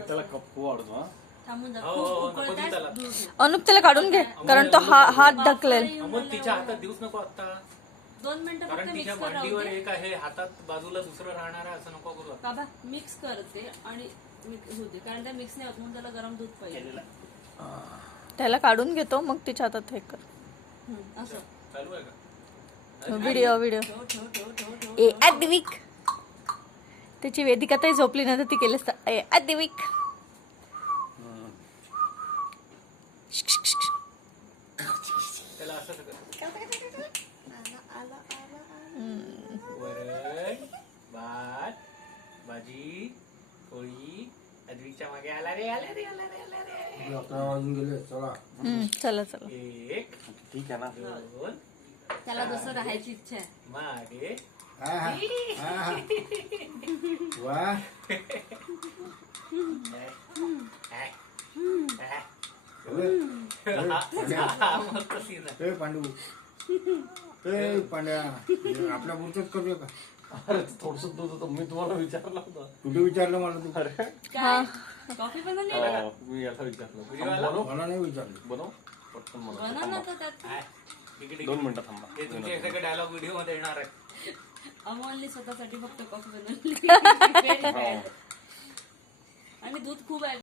त्याला कप्पू आवडतो. थांबून जा. हो, खूप नको उकळताय, त्याला. दूर घे. अनुप त्याला काढून घे कारण तो हात ढकलेल. अमोल तिच्या हातात देऊच नको आता, 2 मिनिटं फक्त कारण मिक्स तिच्या कर राहू मांडीवर दे. एक आहे, हातात बाजूला दुसरं राहणार आहे, असं नको करू आता. बाबा मिक्स करते आणि होते कारण त्या मिक्स नाही होत म्हणून त्याला गरम दूध पाहिजे. त्याला काढून घेतो मग तिच्या हातात हे कर. असं चालू आहे का? व्हिडिओ ठेव ठेव ठेव ठेव ठेव ए अद्विक. त्याची वेदिका ताई झोपली ना तर ती केली असतं ए अद्विक. त्याला असं कर. वरण भात भाजी पोळी, अद्विकच्या मागे आला रे आला रे आला रे आला रे. 11 वाजून गेले. चला चला चला. 1 ठीक आहे ना. 2 त्याला जसं राहायची इच्छा आहे. मागे वा मस्त सीन आहे. पांडू पांड्या आपल्या पुरतच करूया का? अरे थोडस दूध होतं, मी तुम्हाला विचारलं होतं. कुठे विचारलं मला तू? काय कॉफी बनवली ना? हो, मी याला विचारलं. व्हिडिओला? बनव मला नाही विचारलं. बनव पटकन बनव. बनव ना तर त्यात हाय. इकडे 2 मिनिटं थांबा. हे तुमचे सगळे डायलॉग व्हिडिओ मध्ये येणार आहे. अमोलने स्वतःसाठी फक्त कॉफी बनवली आणि दूध खूप आहे.